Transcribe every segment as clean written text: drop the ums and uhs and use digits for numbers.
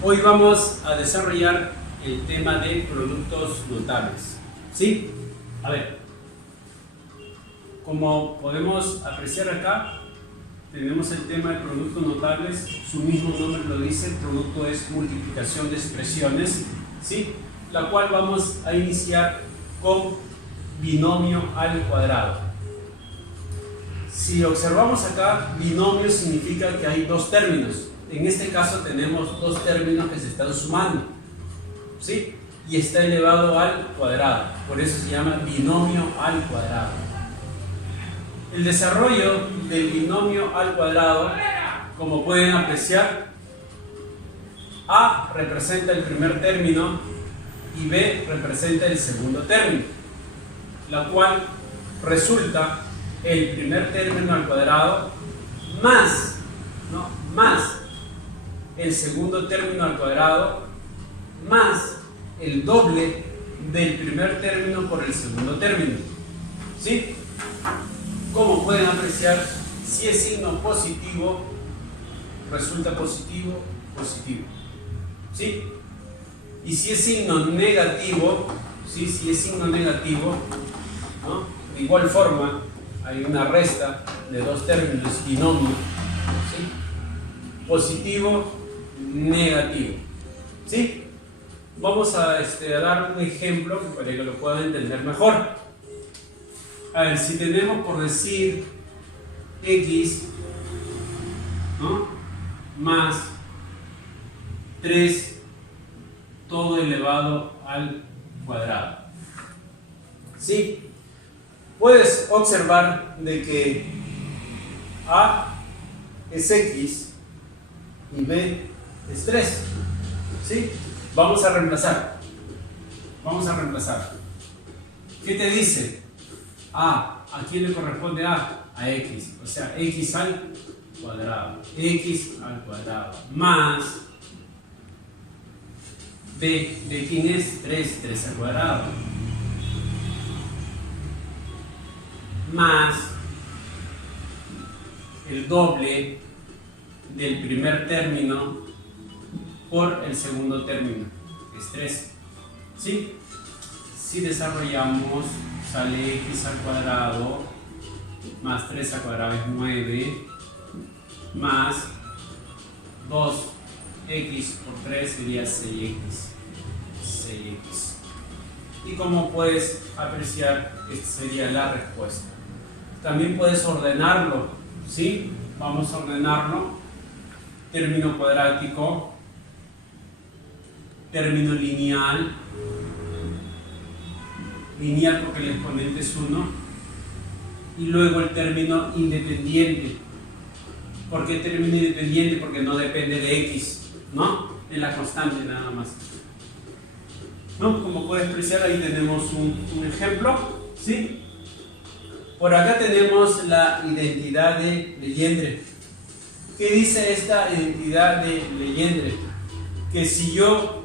Hoy vamos a desarrollar el tema de productos notables. ¿Sí? A ver, como podemos apreciar acá, tenemos el tema de productos notables. Su mismo nombre lo dice, el producto es multiplicación de expresiones, ¿sí? La cual vamos a iniciar con binomio al cuadrado. Si observamos acá, binomio significa que hay dos términos. En este caso tenemos dos términos que se están sumando, ¿sí? Y está elevado al cuadrado. Por eso se llama binomio al cuadrado. El desarrollo del binomio al cuadrado, como pueden apreciar, A representa el primer término y B representa el segundo término, la cual resulta el primer término al cuadrado más el segundo término al cuadrado más el doble del primer término por el segundo término, ¿sí? Como pueden apreciar, si es signo positivo, resulta positivo, positivo, ¿sí? Y si es signo negativo, ¿sí? Si es signo negativo, ¿no? De igual forma, hay una resta de dos términos, binomio, ¿sí? Positivo, negativo, ¿sí? Vamos a dar un ejemplo para que lo puedan entender mejor. A ver, si tenemos por decir x, ¿no?, más 3 todo elevado al cuadrado, ¿sí? Puedes observar de que A es x y B es 3, ¿sí? Vamos a reemplazar. ¿Qué te dice? ¿A quién le corresponde A? A x, o sea, x al cuadrado, más B, ¿de quién es? 3 al cuadrado, más el doble del primer término por el segundo término, que es 3, ¿sí? Si desarrollamos, sale x al cuadrado más 3 al cuadrado es 9, más 2x por 3 sería 6x. Y como puedes apreciar, esta sería la respuesta. También puedes ordenarlo, ¿sí? Vamos a ordenarlo: término cuadrático, término lineal porque el exponente es 1, y luego el término independiente. ¿Por qué término independiente? Porque no depende de x, ¿no? Es la constante nada más, ¿no? Como puedes apreciar, ahí tenemos un ejemplo, ¿sí? Por acá tenemos la identidad de Legendre. ¿Qué dice esta identidad de Legendre? Que si yo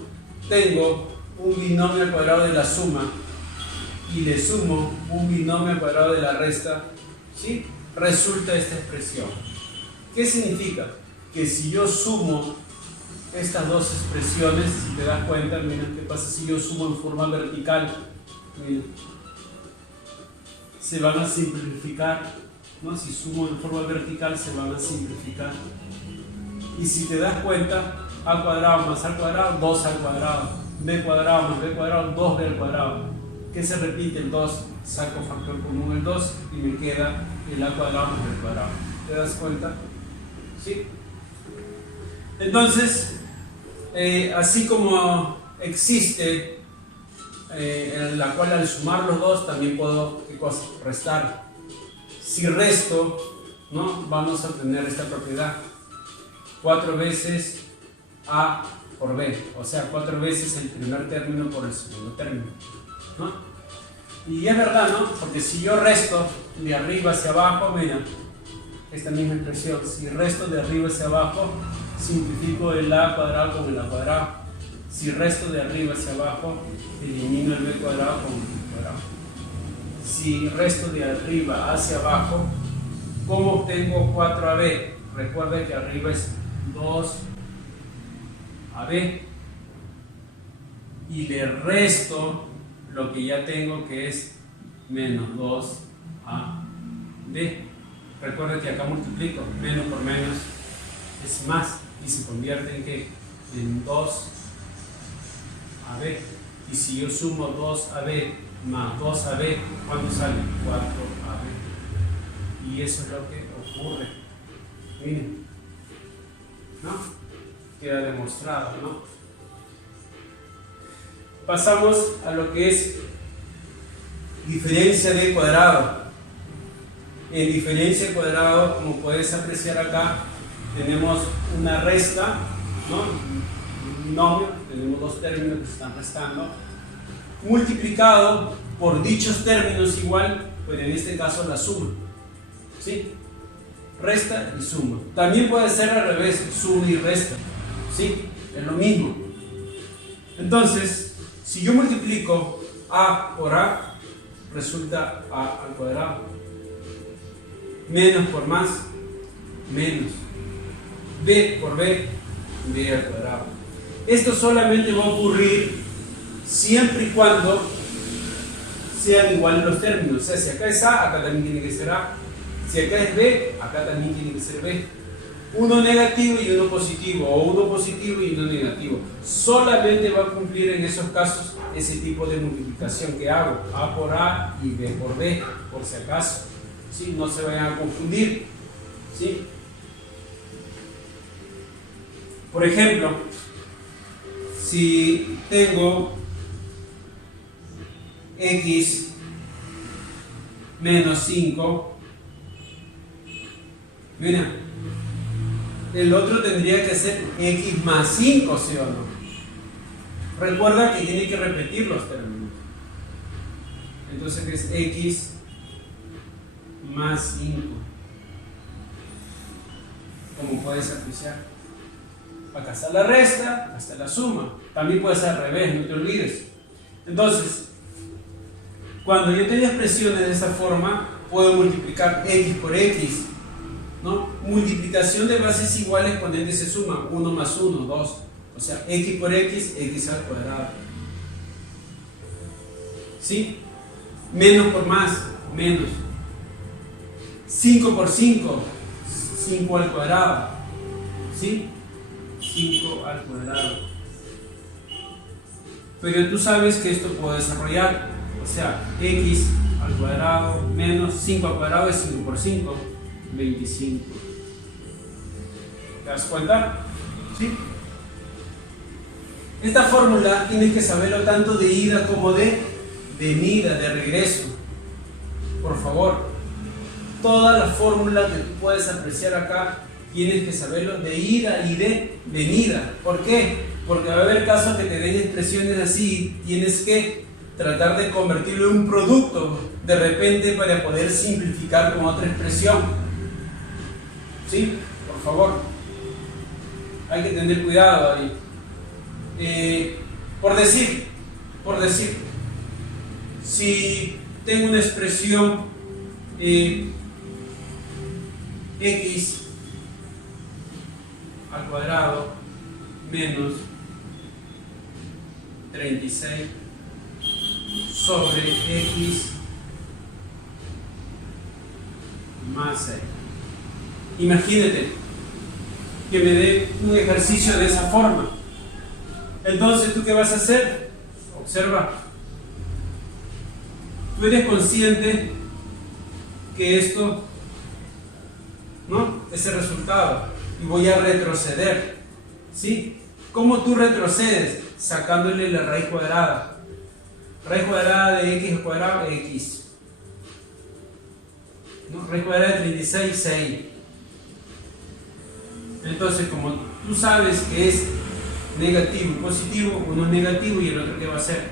tengo un binomio al cuadrado de la suma y le sumo un binomio al cuadrado de la resta, ¿sí?, resulta esta expresión. ¿Qué significa? Que si yo sumo estas dos expresiones, si te das cuenta, mira qué pasa si yo sumo en forma vertical, mira, se van a simplificar, ¿no? Si sumo en forma vertical se van a simplificar. Y si te das cuenta, a cuadrado más a cuadrado, 2 al cuadrado, b cuadrado más b cuadrado, 2b al cuadrado. ¿Qué se repite? El 2, saco factor común el 2 y me queda el a cuadrado más b cuadrado. ¿Te das cuenta? ¿Sí? Entonces, así como existe en la cual al sumar los dos también puedo, ¿qué cosa?, restar. Si resto, ¿no?, vamos a obtener esta propiedad: 4 veces a por b, o sea, 4 veces el primer término por el segundo término, ¿no? Y es verdad, ¿no? Porque si yo resto de arriba hacia abajo, mira, esta misma expresión, si resto de arriba hacia abajo, simplifico el a cuadrado con el a cuadrado. Si resto de arriba hacia abajo, elimino el b cuadrado con el b cuadrado. Si resto de arriba hacia abajo, ¿cómo obtengo 4ab? Recuerda que arriba es 2 a b. Y le resto lo que ya tengo, que es menos 2ab. Recuerda que acá multiplico, menos por menos es más, y se convierte en ¿qué? En 2ab. Y si yo sumo 2ab más 2ab, ¿cuánto sale? 4ab. Y eso es lo que ocurre. Miren, ¿no? Queda demostrado, ¿no? Pasamos a lo que es diferencia de cuadrado. En diferencia de cuadrado, como puedes apreciar acá, tenemos una resta, ¿no? Un binomio, tenemos dos términos que se están restando, multiplicado por dichos términos igual, pues en este caso la suma, ¿sí? Resta y suma. También puede ser al revés, suma y resta, ¿sí? Es lo mismo. Entonces, si yo multiplico a por a, resulta a al cuadrado. Menos por más, menos. B por b, b al cuadrado. Esto solamente va a ocurrir siempre y cuando sean iguales los términos. O sea, si acá es a, acá también tiene que ser a. Si acá es b, acá también tiene que ser b. Uno negativo y uno positivo, o uno positivo y uno negativo. Solamente va a cumplir en esos casos ese tipo de multiplicación que hago, a por a y b por b, por si acaso, ¿sí? No se vayan a confundir, ¿sí? Por ejemplo, si tengo x menos 5, mira, el otro tendría que ser x más 5, ¿sí o no? Recuerda que tiene que repetir los términos. Entonces, ¿qué es x más 5? Como puedes apreciar. Acá está la resta, acá está la suma. También puede ser al revés, no te olvides. Entonces, cuando yo tenga expresiones de esa forma, puedo multiplicar x por x, ¿no? Multiplicación de bases iguales cuando se suman 1 más 1, 2. O sea, x por x, x al cuadrado. ¿Sí? Menos por más, menos. 5 por 5, 5 al cuadrado. ¿Sí? 5 al cuadrado. Pero tú sabes que esto puedo desarrollar. O sea, x al cuadrado menos 5 al cuadrado es 5 por 5, 25. ¿Te das cuenta? ¿Sí? Esta fórmula tienes que saberlo tanto de ida como de venida, de regreso. Por favor, toda la fórmula que tú puedes apreciar acá tienes que saberlo de ida y de venida. ¿Por qué? Porque va a haber casos que te den expresiones así, tienes que tratar de convertirlo en un producto de repente para poder simplificar con otra expresión. ¿Sí? Por favor, hay que tener cuidado ahí. Por decir, si tengo una expresión x al cuadrado menos 36 sobre x más 6. Imagínate que me dé un ejercicio de esa forma. Entonces, ¿tú qué vas a hacer? Observa. Tú eres consciente que esto, ¿no? Es el resultado. Y voy a retroceder. ¿Sí? ¿Cómo tú retrocedes? Sacándole la raíz cuadrada. Raíz cuadrada de x al cuadrado, x. ¿No? Raíz cuadrada de 36, 6. Entonces, como tú sabes que es negativo y positivo, uno es negativo y el otro ¿qué va a ser?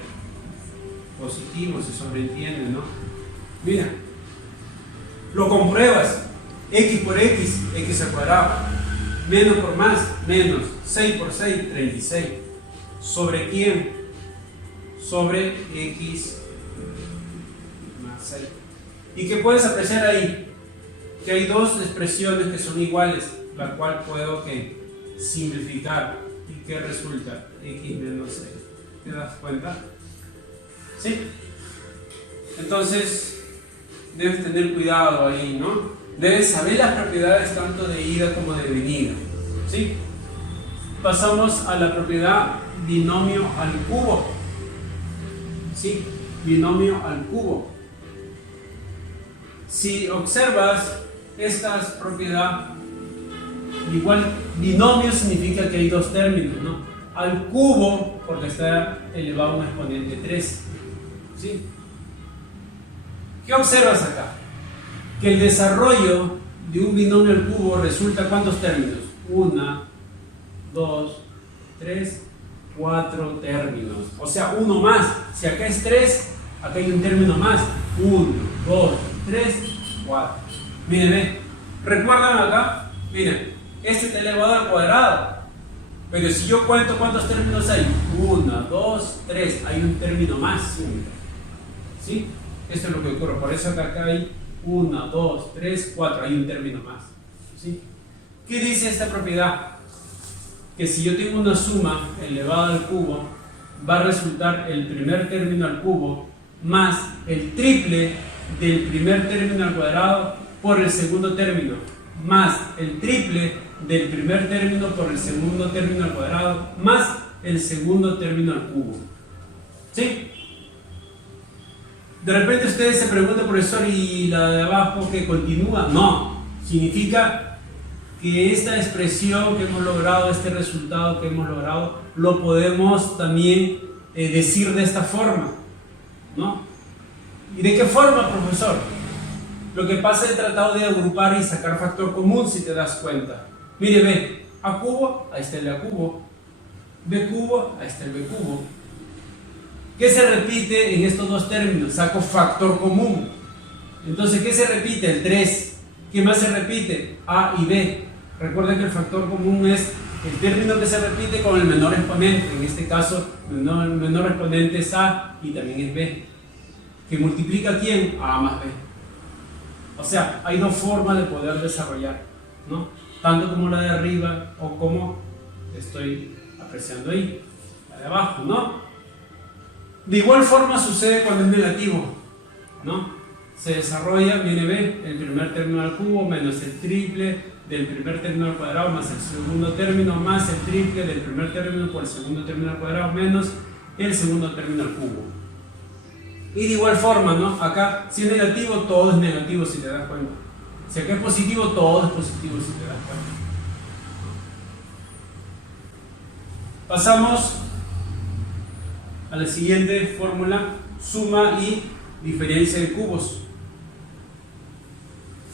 Positivo, se sobreentiende, ¿no? Mira, lo compruebas. X por x, x al cuadrado. Menos por más, menos. 6 por 6, 36. ¿Sobre quién? Sobre x más 6. ¿Y qué puedes apreciar ahí? Que hay dos expresiones que son iguales, la cual puedo simplificar. ¿Y qué resulta? X menos 6. ¿Te das cuenta? ¿Sí? Entonces, debes tener cuidado ahí, ¿no? Debes saber las propiedades tanto de ida como de venida. ¿Sí? Pasamos a la propiedad binomio al cubo. ¿Sí? Binomio al cubo. Si observas esta propiedad, igual binomio significa que hay dos términos, ¿no? Al cubo, porque está elevado a un exponente 3. ¿Sí? ¿Qué observas acá? Que el desarrollo de un binomio al cubo resulta ¿cuántos términos? 1, 2, 3, 4 términos. O sea, uno más. Si acá es 3, acá hay un término más. 1, 2, 3, 4. Miren, ¿ven? ¿Recuerdan acá? Miren, este está elevado al cuadrado. Pero si yo cuento cuántos términos hay, 1, 2, 3, hay un término más. ¿Sí? Esto es lo que ocurre. Por eso acá hay 1, 2, 3, 4, hay un término más. ¿Sí? ¿Qué dice esta propiedad? Que si yo tengo una suma elevada al cubo, va a resultar el primer término al cubo más el triple del primer término al cuadrado por el segundo término, más el triple del primer término por el segundo término al cuadrado, más el segundo término al cubo. ¿Sí? De repente ustedes se preguntan, profesor, ¿y la de abajo que continúa? No, significa que esta expresión que hemos logrado, este resultado que hemos logrado, lo podemos también decir de esta forma, ¿no? ¿Y de qué forma, profesor? Lo que pasa es tratado de agrupar y sacar factor común, si te das cuenta. Mire, ve, A cubo, ahí está el A cubo. B cubo, ahí está el B cubo. ¿Qué se repite en estos dos términos? Saco factor común. Entonces, ¿qué se repite? El 3. ¿Qué más se repite? A y B. Recuerden que el factor común es el término que se repite con el menor exponente. En este caso, el menor exponente es A y también es B. ¿Que multiplica quién? A más B. O sea, hay dos formas de poder desarrollar, ¿no? Tanto como la de arriba o como estoy apreciando ahí, la de abajo, ¿no? De igual forma sucede cuando es negativo, ¿no? Se desarrolla, viene B, el primer término al cubo menos el triple del primer término al cuadrado más el segundo término más el triple del primer término por el segundo término al cuadrado menos el segundo término al cubo. Y de igual forma, ¿no? Acá, si es negativo, todo es negativo, si te das cuenta. Si acá es positivo, todo es positivo, si te das cuenta. Pasamos a la siguiente fórmula, suma y diferencia de cubos.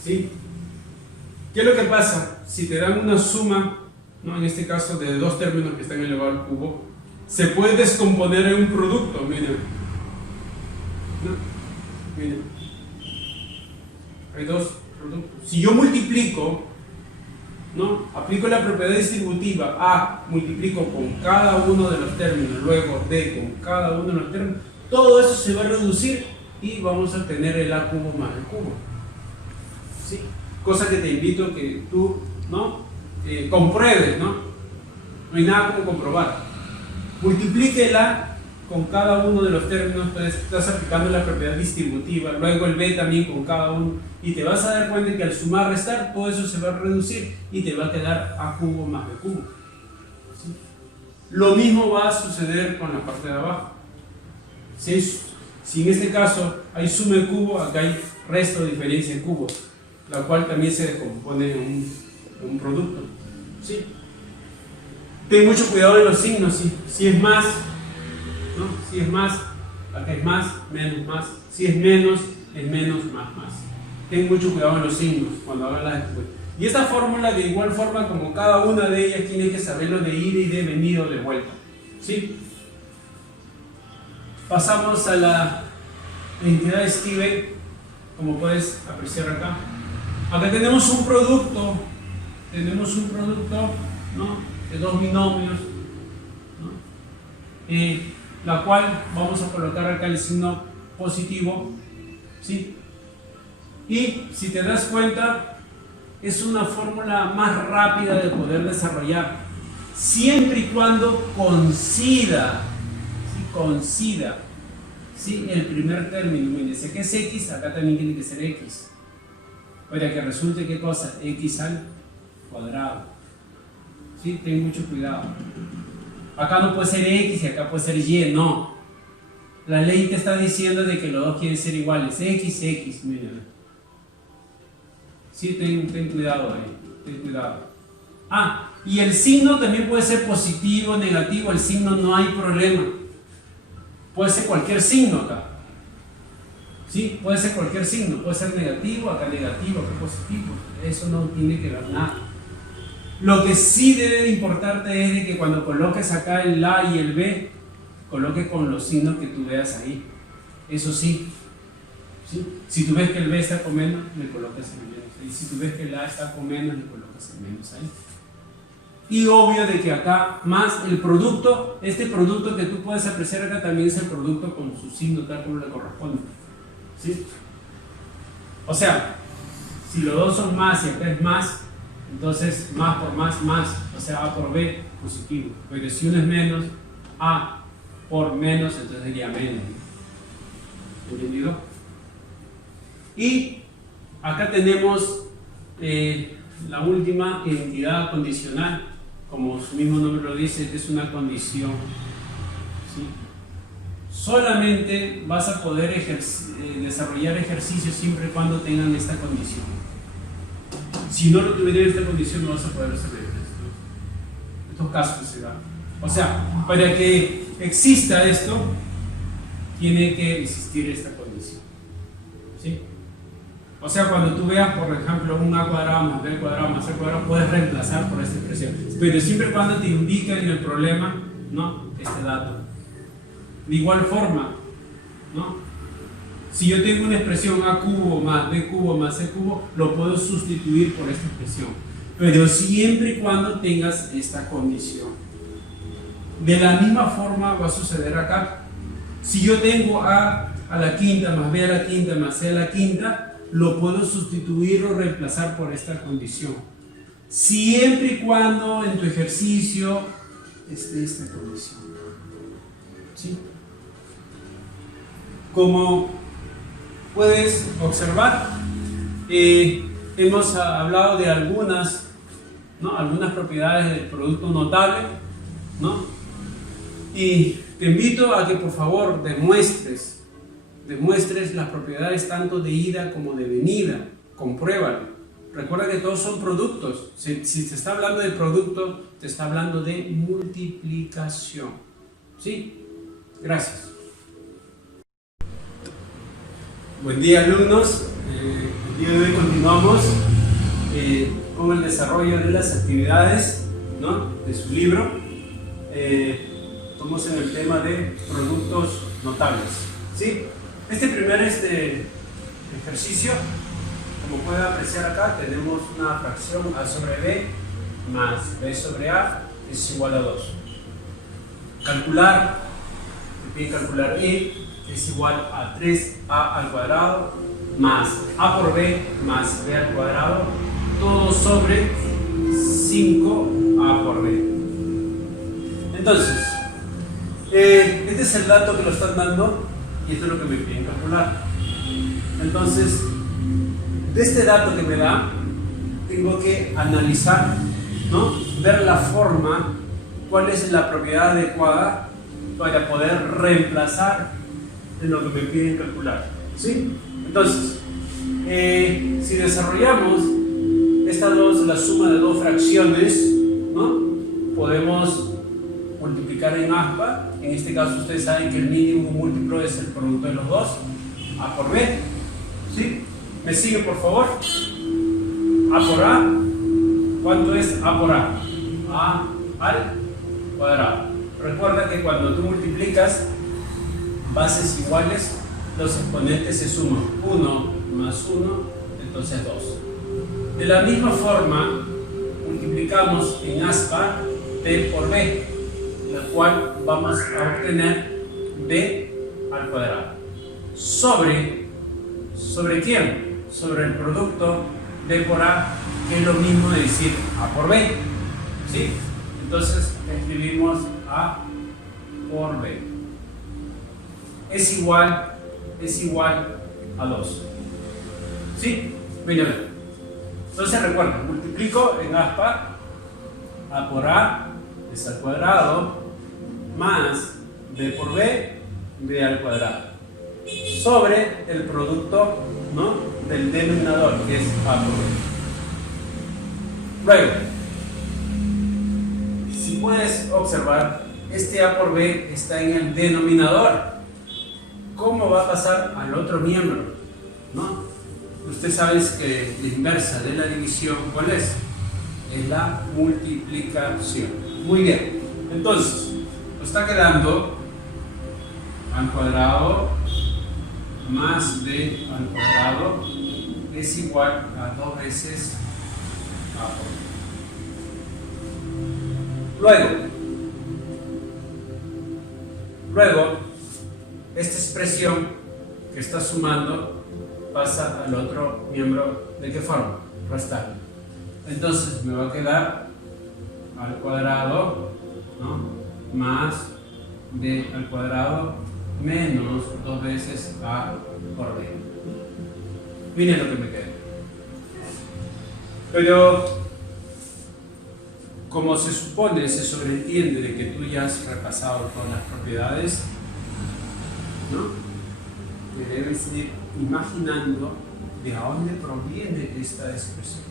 ¿Sí? ¿Qué es lo que pasa? Si te dan una suma, ¿no? En este caso de dos términos que están elevados al cubo, se puede descomponer en un producto, miren. ¿No? Miren. Hay dos productos. Si yo multiplico, ¿no? Aplico la propiedad distributiva, A multiplico con cada uno de los términos, luego B con cada uno de los términos, todo eso se va a reducir y vamos a tener el A cubo más el cubo. ¿Sí? Cosa que te invito a que tú, ¿no? Compruebes, ¿no? No hay nada como comprobar. Multiplíquela con cada uno de los términos, entonces estás aplicando la propiedad distributiva, luego el B también con cada uno, y te vas a dar cuenta que al sumar, restar, todo eso se va a reducir y te va a quedar A cubo más B cubo. ¿Sí? Lo mismo va a suceder con la parte de abajo. Si en este caso hay suma de cubo, acá hay resto de diferencia de cubos, la cual también se descompone en un producto. ¿Sí? Ten mucho cuidado en los signos, ¿sí? Si es más, ¿no? Si es más, acá es más, más. Si es menos, más. Ten mucho cuidado en los signos cuando hagan las expresiones. Y esta fórmula, de igual forma como cada una de ellas, tiene que saberlo de ida y de venida o de vuelta. ¿Sí? Pasamos a la identidad de Steven, como puedes apreciar acá. Acá tenemos un producto, ¿no? De dos binomios, ¿no? La cual vamos a colocar acá el signo positivo, ¿sí? Y si te das cuenta, es una fórmula más rápida de poder desarrollar. siempre y cuando coincida, ¿sí? Coincida, ¿sí? El primer término. Mire, si acá es x, acá también tiene que ser x. Para que resulte, ¿qué cosa? X al cuadrado. ¿Sí? Ten mucho cuidado. Acá no puede ser x y acá puede ser y, no. La ley te está diciendo de que los dos quieren ser iguales. X, miren. Sí, ten cuidado ahí. Ten cuidado. Ah, y el signo también puede ser positivo o negativo. El signo no hay problema. Puede ser cualquier signo acá. ¿Sí? Puede ser cualquier signo. Puede ser negativo, acá positivo. Eso no tiene que ver nada. Lo que sí debe de importarte es de que cuando coloques acá el A y el B, coloque con los signos que tú veas ahí. Eso sí. ¿Sí? Si tú ves que el B está con menos, le colocas el menos. Y si tú ves que el A está con menos, le colocas el menos ahí. Y obvio de que acá más el producto, este producto que tú puedes apreciar acá también es el producto con su signo tal como le corresponde. ¿Sí? O sea, si los dos son más y acá es más, entonces más por más, más. O sea, A por B, positivo. Pero si uno es menos, A por menos, entonces sería menos. ¿Entendido? Y acá tenemos la última identidad condicional. Como su mismo nombre lo dice, es una condición. ¿Sí? Solamente vas a poder desarrollar ejercicios siempre y cuando tengan esta condición. Si no lo tuvieran esta condición, no vas a poder hacer estos casos que se dan. O sea, para que exista esto, tiene que existir esta condición. ¿Sí? O sea, cuando tú veas, por ejemplo, un A cuadrado más B cuadrado más C cuadrado, puedes reemplazar por esta expresión. Pero siempre y cuando te indique en el problema, ¿no?, este dato. De igual forma, ¿no?, si yo tengo una expresión A cubo más B cubo más C cubo, lo puedo sustituir por esta expresión. Pero siempre y cuando tengas esta condición. De la misma forma va a suceder acá. Si yo tengo A a la quinta más B a la quinta más C a la quinta, lo puedo sustituir o reemplazar por esta condición. Siempre y cuando en tu ejercicio esté esta condición. ¿Sí? Como puedes observar, hemos hablado de algunas, ¿no?, algunas propiedades del producto notable, ¿no? Y te invito a que por favor demuestres las propiedades tanto de ida como de venida. Compruébalo. Recuerda que todos son productos. Si te está hablando de producto, te está hablando de multiplicación. ¿Sí? Gracias. Buen día, alumnos. El día de hoy continuamos con el desarrollo de las actividades, ¿no?, de su libro. Estamos en el tema de productos notables. ¿Sí? Este primer ejercicio, como pueden apreciar acá, tenemos una fracción A sobre B más B sobre A es igual a 2. Calcular, te piden calcular E, es igual a 3A al cuadrado más A por B más B al cuadrado, todo sobre 5A por B. Entonces, este es el dato que lo están dando y esto es lo que me piden calcular. Entonces, de este dato que me da, tengo que analizar, ¿no?, ver la forma, cuál es la propiedad adecuada para poder reemplazar en lo que me piden calcular. ¿Sí? Entonces, si desarrollamos la suma de dos fracciones, ¿no?, podemos multiplicar en aspa. En este caso ustedes saben que el mínimo múltiplo es el producto de los dos, A por B. ¿Sí? ¿Me sigue por favor? A por A. ¿Cuánto es A por A? A al cuadrado. Recuerda que cuando tú multiplicas bases iguales, los exponentes se suman. 1 más 1, entonces 2. De la misma forma, multiplicamos en aspa B por B, la cual vamos a obtener B al cuadrado. ¿Sobre quién? Sobre el producto B por A, que es lo mismo de decir A por B. ¿Sí? Entonces escribimos A por B. Es igual a 2. ¿Sí? Bien. Entonces recuerden, multiplico en aspa A por A es al cuadrado más B por B, B al cuadrado, sobre el producto, ¿no?, del denominador, que es A por B. Luego, si puedes observar, este A por B está en el denominador. ¿Cómo va a pasar al otro miembro? ¿No? Usted sabe que la inversa de la división, ¿cuál es? Es la multiplicación. Muy bien. Entonces, nos está quedando A al cuadrado más B al cuadrado es igual a 2 veces A por B. Luego, esta expresión que está sumando pasa al otro miembro. ¿De qué forma? Restando. Entonces me va a quedar al cuadrado, ¿no?, más B al cuadrado menos 2 veces A por B. Miren lo que me queda. Pero como se supone, se sobreentiende de que tú ya has repasado todas las propiedades, ¿no?, te debes ir imaginando de dónde proviene esta expresión.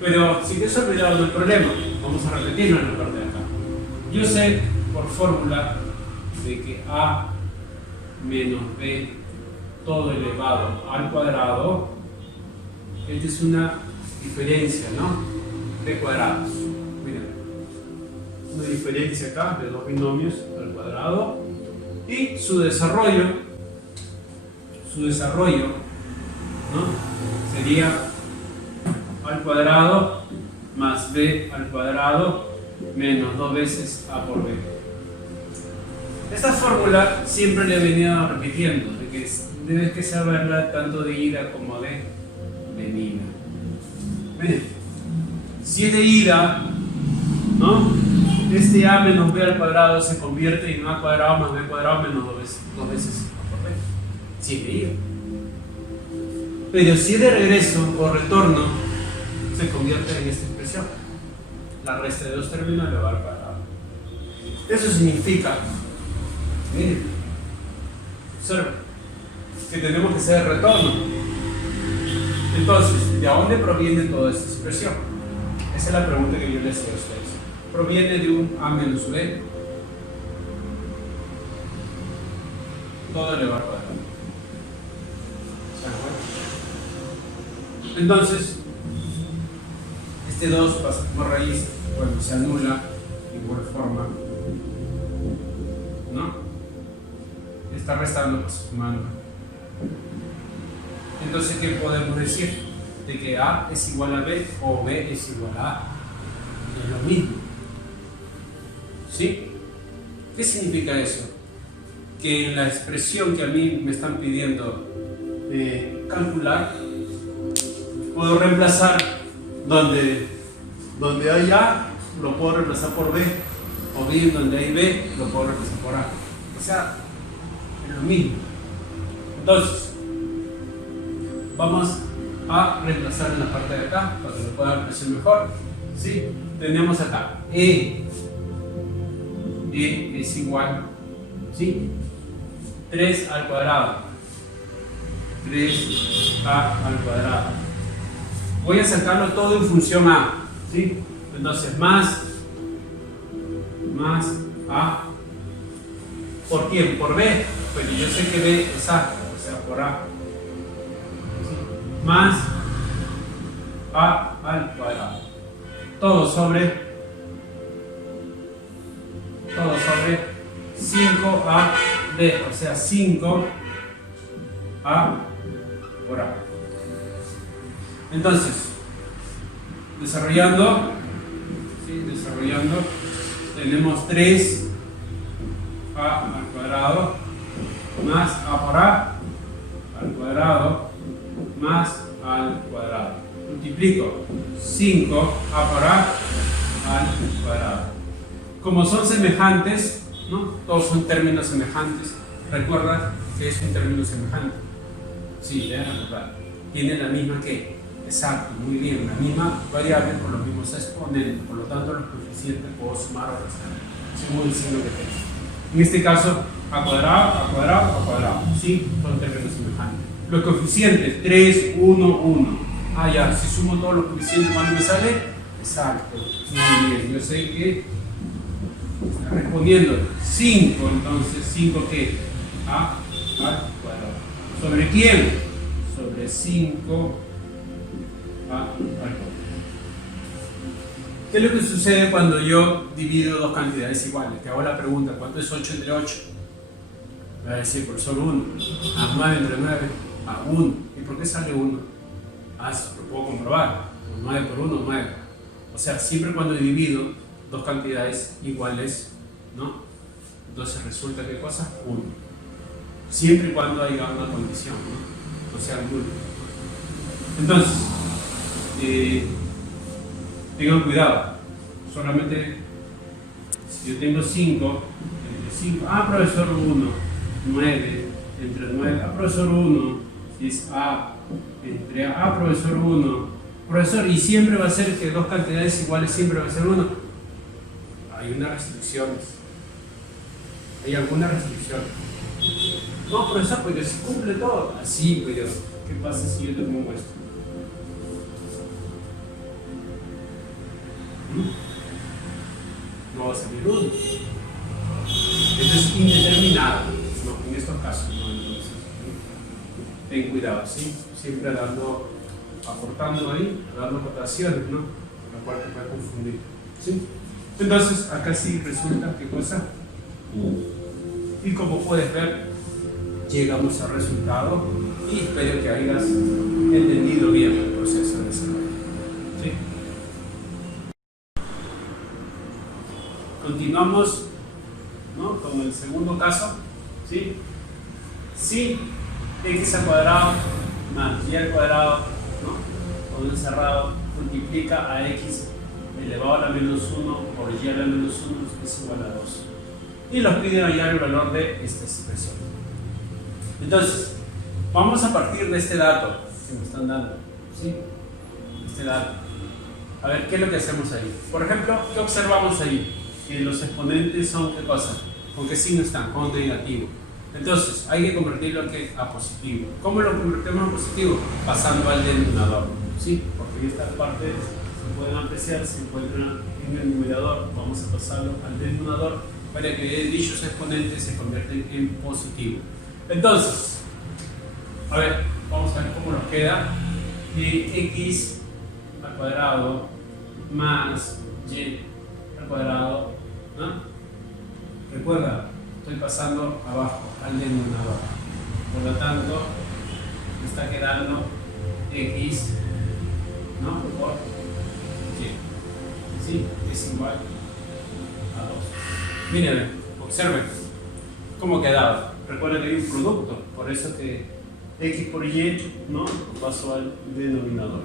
Pero si te has olvidado del problema, vamos a repetirlo en la parte de acá. Yo sé por fórmula de que A menos B todo elevado al cuadrado, esta es una diferencia, ¿no?, de cuadrados. Mira, una diferencia acá de dos binomios al cuadrado y su desarrollo, ¿no?, sería al cuadrado más B al cuadrado menos 2 veces A por B. Esta fórmula siempre le he venido repitiendo, de que debes que saberla tanto de ida como de venida. Miren, si es de ida, ¿no?, este A menos B al cuadrado se convierte en A cuadrado más B cuadrado menos 2 veces A por B. Si es de ida. Pero si es de regreso o retorno, se convierte en esta expresión. La resta de dos términos le va al cuadrado. Eso significa, miren, observen, que tenemos que hacer retorno. Entonces, ¿de dónde proviene toda esta expresión? Esa es la pregunta que yo les hacía a ustedes. Proviene de un A menos B, todo elevado al cuadrado. Entonces, este 2 pasa como raíz, bueno, se anula de igual forma, ¿no? Está restando, pues sumando. Entonces, ¿qué podemos decir? De que A es igual a B o B es igual a A. Es lo mismo. ¿Sí? ¿Qué significa eso? Que en la expresión que a mí me están pidiendo calcular, puedo reemplazar donde hay A, lo puedo reemplazar por B, o bien donde hay B, lo puedo reemplazar por A. O sea, es lo mismo. Entonces, vamos a reemplazar en la parte de acá para que lo puedan apreciar mejor. ¿Sí? Tenemos acá E es igual, ¿sí?, 3 al cuadrado, 3A al cuadrado. Voy a sacarlo todo en función A, ¿sí? Entonces, más A, ¿por quién? Por B, pero yo sé que B es A, o sea, por A, ¿sí?, más A al cuadrado, todo sobre 5AB, o sea, 5A por A. Entonces, desarrollando, tenemos 3A al cuadrado más A por A al cuadrado más A al cuadrado. Multiplico 5A por A al cuadrado. Como son semejantes, ¿no? Todos son términos semejantes. Recuerda que es un término semejante. Sí, debes recordar. Tiene la misma que. Exacto, muy bien. La misma variable con los mismos exponentes. Por lo tanto, los coeficientes puedo sumar o restar según el signo que tenga. En este caso, a cuadrado, a cuadrado, a cuadrado. Sí, son términos semejantes. Los coeficientes 3, 1, 1. Ah, ya, si sumo todos los coeficientes, ¿cuánto me sale? Exacto, muy bien. Yo sé que está respondiendo 5, entonces 5 ¿qué? A al cuadrado. ¿Sobre quién? Sobre 5 a al cuadrado. ¿Qué es lo que sucede cuando yo divido dos cantidades iguales? Te hago la pregunta, ¿cuánto es 8 entre 8? Me va a decir, profesor, 1. A 9 entre 9, a 1. ¿Y por qué sale 1? Ah, eso lo puedo comprobar. 9 por 1, 9. O sea, siempre cuando divido dos cantidades iguales, ¿no? Entonces resulta que cosa 1. Siempre y cuando haya una condición, ¿no? O sea, 1. Entonces, tengan cuidado. Solamente si yo tengo 5 entre 5, profesor 1, 9 entre 9, profesor 1, si es A entre profesor 1, profesor, y siempre va a ser que dos cantidades iguales siempre va a ser 1. Hay unas restricciones. Hay alguna restricción. No, profesor, porque si cumple todo. Así, pero ¿qué pasa si yo te pongo esto? No va a salir 1. Esto es indeterminado, ¿no? En estos casos, ¿no? Entonces, ¿no? Ten cuidado, ¿sí? Siempre aportando ahí, dando cotaciones, ¿no? La cual te puede confundir, ¿sí? Entonces, acá sí resulta, ¿qué cosa? Y como puedes ver, llegamos al resultado y espero que hayas entendido bien el proceso de desarrollo, ¿sí? Continuamos, ¿no? Con el segundo caso, ¿sí? Si x al cuadrado más y al cuadrado, ¿no? Con un encerrado multiplica a x elevado a la menos 1 por y a la menos 1 es igual a 2. Y nos piden hallar el valor de esta expresión. Entonces, vamos a partir de este dato que me están dando, ¿sí? Este dato. A ver, ¿qué es lo que hacemos ahí? Por ejemplo, ¿qué observamos ahí? Que los exponentes son, ¿qué cosa? ¿Con qué signo están? Con negativo. Entonces, hay que convertirlo a positivo. ¿Cómo lo convertimos a positivo? Pasando al denominador, ¿sí? Porque esta parte se pueden apreciar, se encuentran en el numerador. Vamos a pasarlo al denominador para que dichos exponentes se convierten en positivo. Entonces, a ver, vamos a ver cómo nos queda. X al cuadrado más y al cuadrado, ¿no? Recuerda, estoy pasando abajo al denominador. Por lo tanto, me está quedando x, ¿no? Por y. ¿Sí? Es igual a 2. Miren, observen cómo quedaba. Recuerden que hay un producto, por eso que x por y, ¿no? Lo paso al denominador.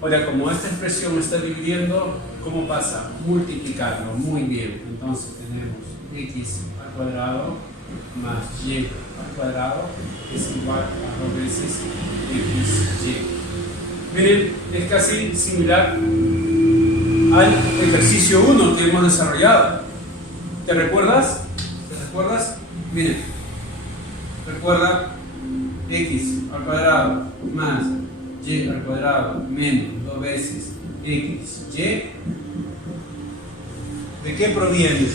Ahora, como esta expresión me está dividiendo, ¿cómo pasa? Multiplicarlo. Muy bien. Entonces tenemos x al cuadrado más y al cuadrado es igual a 2 veces xy. Miren, es casi similar al ejercicio 1 que hemos desarrollado. ¿Te recuerdas? ¿Te recuerdas? Miren, recuerda x al cuadrado más y al cuadrado menos 2 veces xy. ¿De qué proviene?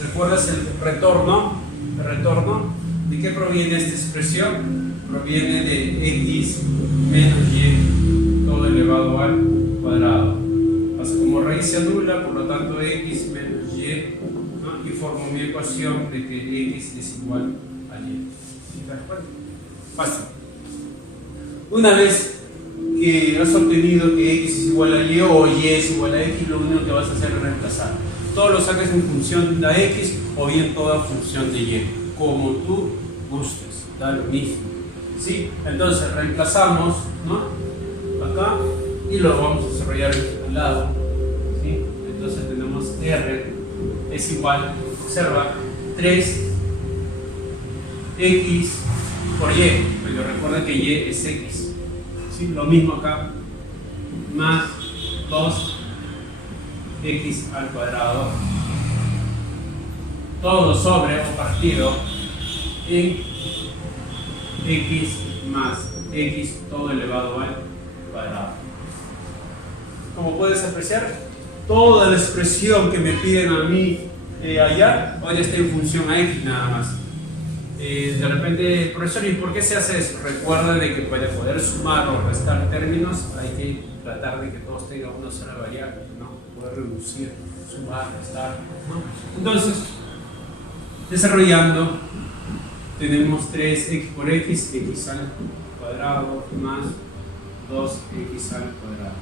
¿Recuerdas el retorno? ¿El retorno? ¿De qué proviene esta expresión? Proviene de x menos y todo elevado al cuadrado. Pasa como raíz se anula, por lo tanto x menos y, ¿no? Y formo mi ecuación de que x es igual a y. ¿Te das cuenta? Fácil. Una vez que has obtenido que x es igual a y o y es igual a x, lo único que vas a hacer es reemplazar. Todo lo sacas en función de la x o bien toda función de y, como tú gustes, da lo mismo, ¿sí? Entonces reemplazamos, ¿no? Acá y lo vamos a desarrollar al lado, ¿sí? Entonces tenemos R es igual, observa, 3x por y, pero recuerda que y es x, ¿sí? Lo mismo acá, más 2x al cuadrado, todo sobre o partido en x más x todo elevado al cuadrado. Como puedes apreciar, toda la expresión que me piden a mí hallar podría estar en función a x nada más. De repente, profesor, ¿y por qué se hace eso? Recuerda de que para poder sumar o restar términos hay que tratar de que todos tengan una sola variable, ¿no? Poder reducir, sumar, restar, ¿no? Entonces, desarrollando, tenemos 3x por x, x al cuadrado más 2x al cuadrado.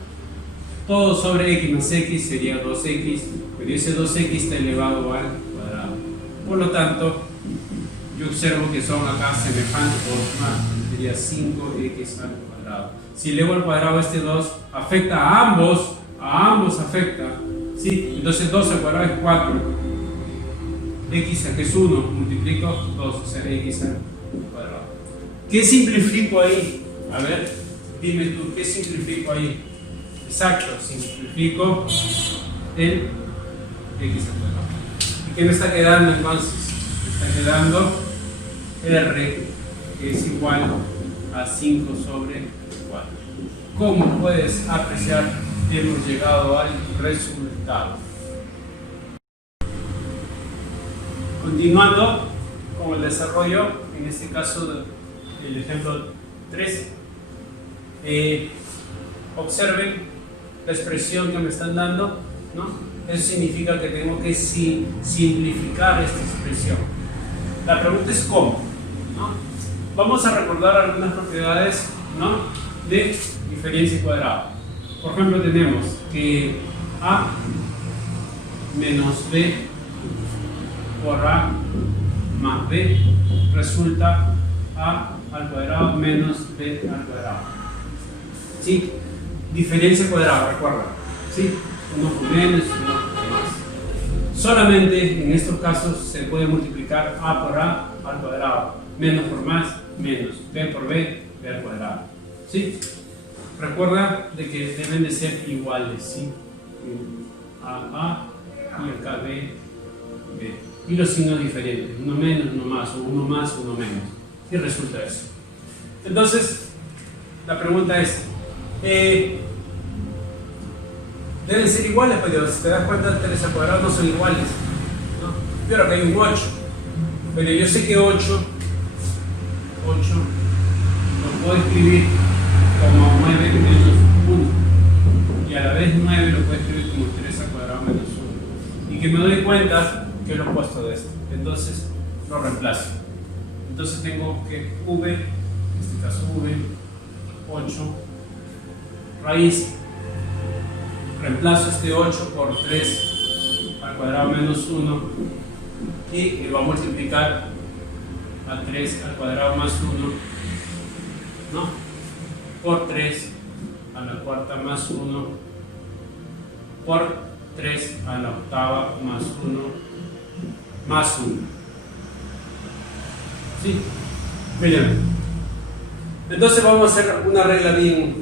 Todo sobre x más x sería 2x, pero ese 2x está elevado al cuadrado. Por lo tanto, yo observo que son acá semejantes, sería 5x al cuadrado. Si elevo al cuadrado este 2, afecta a ambos afecta, ¿sí? Entonces 2 al cuadrado es 4, x que es 1, multiplico 2, o sea, x al cuadrado. ¿Qué simplifico ahí? A ver, dime tú, ¿qué simplifico ahí? Exacto, simplifico el x al cuadrado. ¿Y qué me está quedando entonces? Me está quedando r, que es igual a 5 sobre 4. Como puedes apreciar, hemos llegado al resultado. Continuando con el desarrollo, en este caso el ejemplo 3, observen la expresión que me están dando, ¿no? Eso significa que tengo que simplificar esta expresión. La pregunta es cómo, ¿no? Vamos a recordar algunas propiedades, ¿no?, de diferencia cuadrada. Por ejemplo, tenemos que a menos b por a más b resulta a al cuadrado menos b al cuadrado. ¿Sí? Diferencia cuadrada, recuerda. ¿Sí? Uno por menos, uno por más. Solamente en estos casos se puede multiplicar a por a al cuadrado, menos por más, menos, b por b, b al cuadrado. ¿Sí? Recuerda de que deben de ser iguales, ¿sí? A y acá b, b. Y los signos diferentes, uno menos, uno más, o uno más, uno menos. Y resulta eso. Entonces, la pregunta es, deben ser iguales, pero si te das cuenta, 3 al cuadrado no son iguales, ¿no? Pero acá hay un 8. Pero yo sé que 8 lo puedo escribir como 9 menos 1. Y a la vez 9 lo puedo escribir como 3 al cuadrado menos 1. Y que me doy cuenta que es lo opuesto de esto. Entonces lo reemplazo. Entonces tengo que v, en este caso v, 8, raíz, reemplazo este 8 por 3 al cuadrado menos 1 y me va a multiplicar a 3 al cuadrado más 1, ¿no?, por 3 a la cuarta más 1 por 3 a la octava más 1 más 1. ¿Sí? Miren. Entonces vamos a hacer una regla bien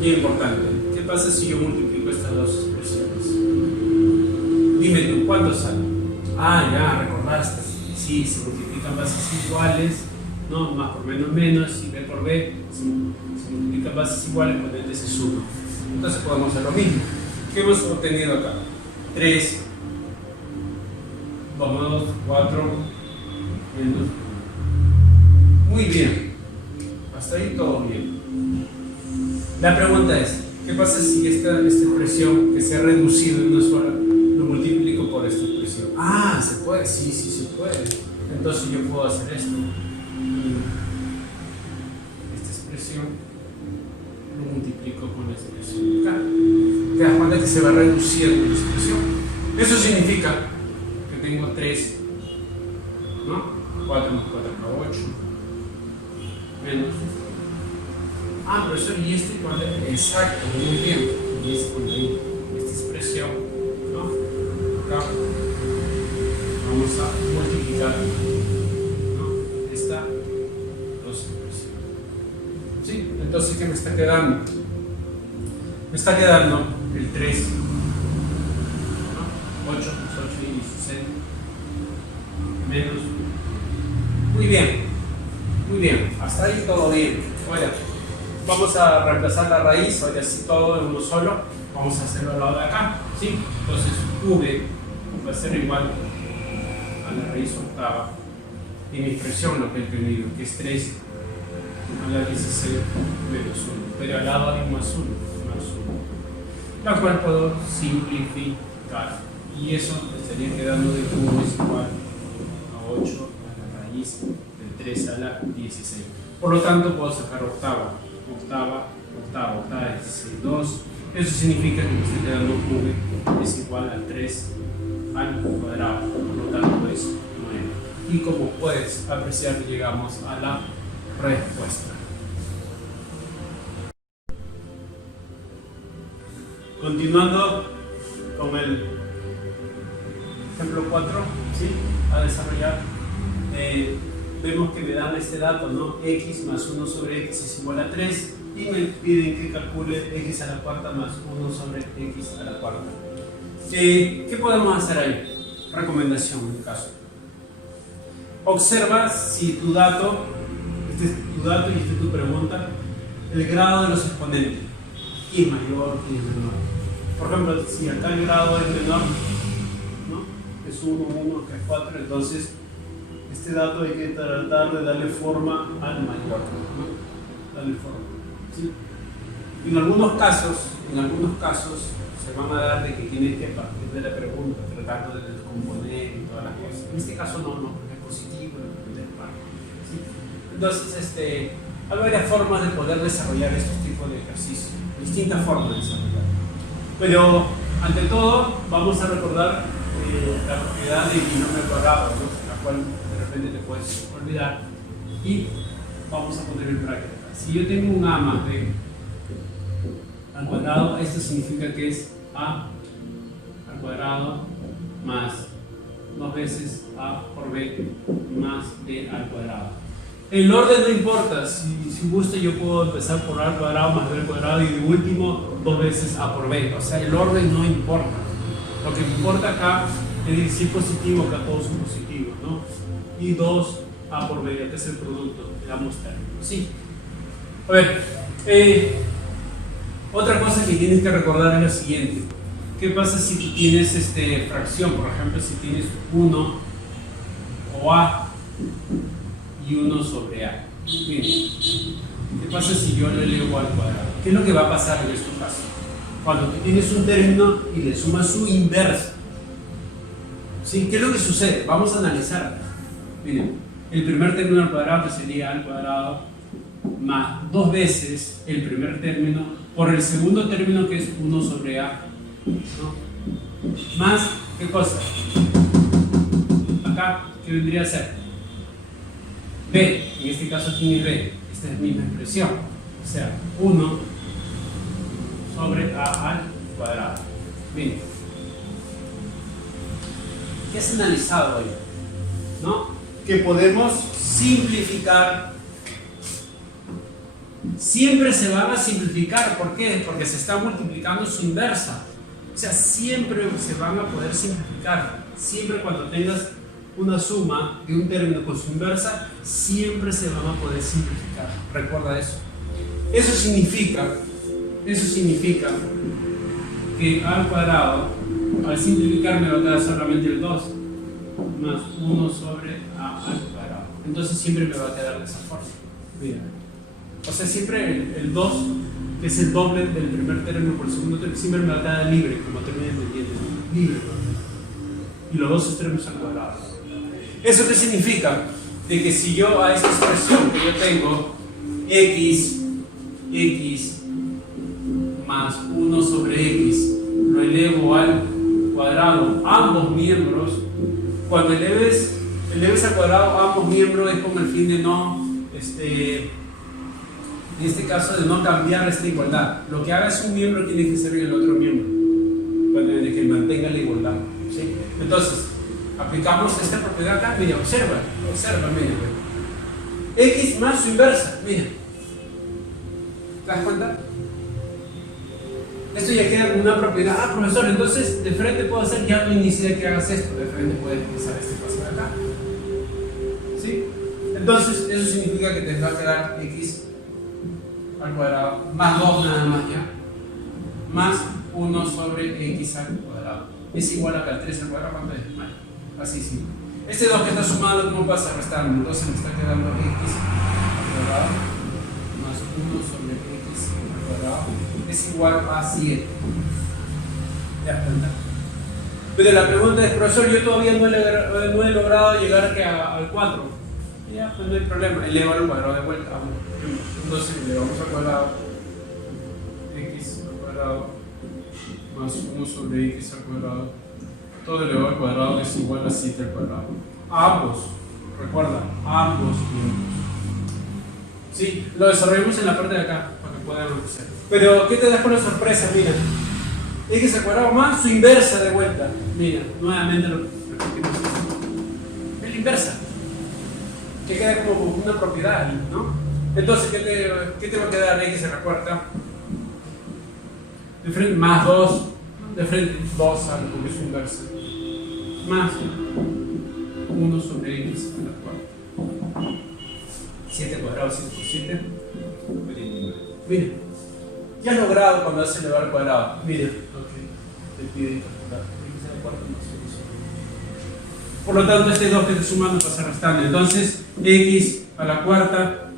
importante. ¿Qué pasa si yo multiplico estas dos expresiones? Dime tú, ¿cuánto sale? Ah, ya, recordaste. Sí, se multiplican bases iguales, ¿no? Más por menos menos, y b por b, se multiplican bases iguales, pues ese es 1. Entonces podemos hacer lo mismo. ¿Qué hemos obtenido acá? 3, 2, 4, menos. Muy bien. Hasta ahí todo bien. La pregunta es, ¿qué pasa si esta expresión que se ha reducido en una sola lo multiplico por esta expresión? Ah, ¿se puede? Sí, sí se puede. Entonces yo puedo hacer esto. Esta expresión lo multiplico con la expresión acá. ¿Te das cuenta que se va reduciendo la expresión? Eso significa que tengo 3, ¿no? 4 más 4 más 8, menos. Ah, profesor, ¿y este cuál es? Exacto, muy bien. Y esta expresión, ¿no?, vamos a multiplicar, ¿no? Esta dos expresiones. ¿Sí? Entonces, ¿qué me está quedando? Me está quedando el 3, ¿no? 8 más 8 y 16 menos. Muy bien, hasta ahí todo bien. Ahora, vamos a reemplazar la raíz, ahora sí todo en uno solo, vamos a hacerlo al lado de acá, ¿sí? Entonces, v va a ser igual a la raíz octava y mi expresión, lo que he tenido, que es 3 a la 16 menos 1, pero al lado hay más 1, la cual puedo simplificar, y eso me estaría quedando de v es igual a 8 a la raíz de 3 a la 16. Por lo tanto, puedo sacar octava, 16, 2. Eso significa que me estoy quedando v es igual al 3 al cuadrado, por lo tanto es 9. Y como puedes apreciar, llegamos a la respuesta. Continuando con el ejemplo 4, ¿sí? A desarrollar, vemos que me dan este dato, ¿no? X más 1 sobre X es igual a 3 y me piden que calcule X a la cuarta más 1 sobre X a la cuarta. ¿Qué podemos hacer ahí? Recomendación en el caso. Observa si tu dato, este es tu dato y esta es tu pregunta, el grado de los exponentes. ¿Quién es mayor? ¿Quién es menor? Por ejemplo, si acá el grado es menor, ¿no? Es 1, 1, que es 4, entonces este dato hay que tratar de darle forma al mayor, ¿no? Darle forma, ¿sí? En algunos casos se van a dar de que tienes que partir de la pregunta, tratando de descomponer y todas las cosas. En este caso no, porque es positivo la primera parte, ¿sí? Entonces, hay varias formas de poder desarrollar estos tipos de ejercicios, distintas formas de desarrollar. Pero, ante todo, vamos a recordar la propiedad del binomio cuadrado, ¿no? La cual de repente te puedes olvidar, y vamos a poner en práctica. Si yo tengo un a más b al cuadrado, esto significa que es a al cuadrado más 2 veces a por b más b al cuadrado. El orden no importa, si gusto yo puedo empezar por a al cuadrado más b al cuadrado y de último 2 veces a por b, o sea, el orden no importa. Lo que importa acá es decir positivo, acá todos son positivos, ¿no? Y 2a por b, que es el producto, le damos término, ¿sí? A ver, otra cosa que tienes que recordar es lo siguiente. ¿Qué pasa si tú tienes fracción? Por ejemplo, si tienes 1 o a y 1 sobre a. Bien. ¿Qué pasa si yo lo elevo al cuadrado? ¿Qué es lo que va a pasar en este caso? Cuando tú tienes un término y le sumas su inversa, ¿sí? ¿Qué es lo que sucede? Vamos a analizar. Miren, el primer término al cuadrado sería a al cuadrado más 2 veces el primer término por el segundo término, que es 1 sobre a, ¿no? Más, ¿qué cosa? Acá, ¿qué vendría a ser? B, en este caso, ¿quién es B? Esta es la misma expresión, o sea, 1 sobre a al cuadrado. Bien. ¿Qué has analizado hoy? ¿No? Que podemos simplificar. Siempre se van a simplificar. ¿Por qué? Porque se está multiplicando su inversa. O sea, siempre se van a poder simplificar. Siempre cuando tengas una suma de un término con su inversa, siempre se van a poder simplificar. Recuerda eso. Eso significa que a al cuadrado, al simplificar, me va a quedar solamente el 2 más 1 sobre a al cuadrado. Entonces siempre me va a quedar de esa forma. Mira. O sea, siempre el 2, que es el doble del primer término por el segundo término, siempre me va a quedar libre, como término independiente. Libre. Y los dos términos al cuadrado. ¿Eso qué significa? De que si yo a esta expresión que yo tengo, x más 1 sobre x, lo elevo al cuadrado, ambos miembros, cuando eleves al cuadrado ambos miembros, es con el fin de no, en este caso, de no cambiar esta igualdad. Lo que haga es un miembro tiene que ser el otro miembro, para que mantenga la igualdad, ¿sí? Entonces, aplicamos esta propiedad acá, mira, observa, mira. X más su inversa, mira. ¿Te das cuenta? Esto ya queda como una propiedad. Ah, profesor, entonces de frente puedo hacer, ya no necesita que hagas esto, de frente puedes utilizar este paso de acá. ¿Sí? Entonces, eso significa que te va a quedar X al cuadrado más 2 nada más, ¿ya? Más 1 sobre X al cuadrado. Es igual a 3 al cuadrado, ¿cuánto es? Vale, así sí. Este 2 que está sumado, ¿cómo pasa a restar? Entonces me está quedando X al cuadrado más 1 sobre X al cuadrado es igual a 7. Ya está. Pero la pregunta es, profesor, yo todavía no he logrado llegar al 4. Ya, pues no hay problema, eleva al cuadrado de vuelta. Entonces elevamos al cuadrado X al cuadrado más 1 sobre X al cuadrado. Todo elevado al cuadrado es igual a 7 al cuadrado. Ambos, recuerda, ambos tiempos. Sí, lo desarrollamos en la parte de acá para que puedan hacer. Pero, ¿qué te das con la sorpresa? Mira, X al cuadrado más su inversa de vuelta. Mira, nuevamente lo repetimos. Es la inversa. Que queda como una propiedad, ¿no? Entonces, ¿qué te va a quedar X a la cuarta? De frente, más 2. De frente, 2 porque es su inversa. Más 1 sobre X a la cuarta. 7 cuadrado, 5 por 7. Mira, ya has logrado cuando haces elevar al cuadrado. Mira, ok, te pide calcular X a la cuarta más X. Por lo tanto, este 2 que estoy sumando pasa restando. Entonces, X a la cuarta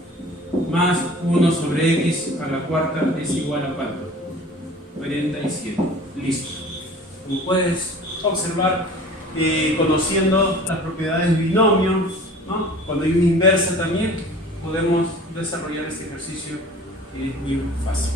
más 1 sobre X a la cuarta es igual a ¿cuánto? 47. Listo. Como puedes observar, conociendo las propiedades de binomio, ¿no? Cuando hay una inversa también, podemos desarrollar este ejercicio que es muy fácil.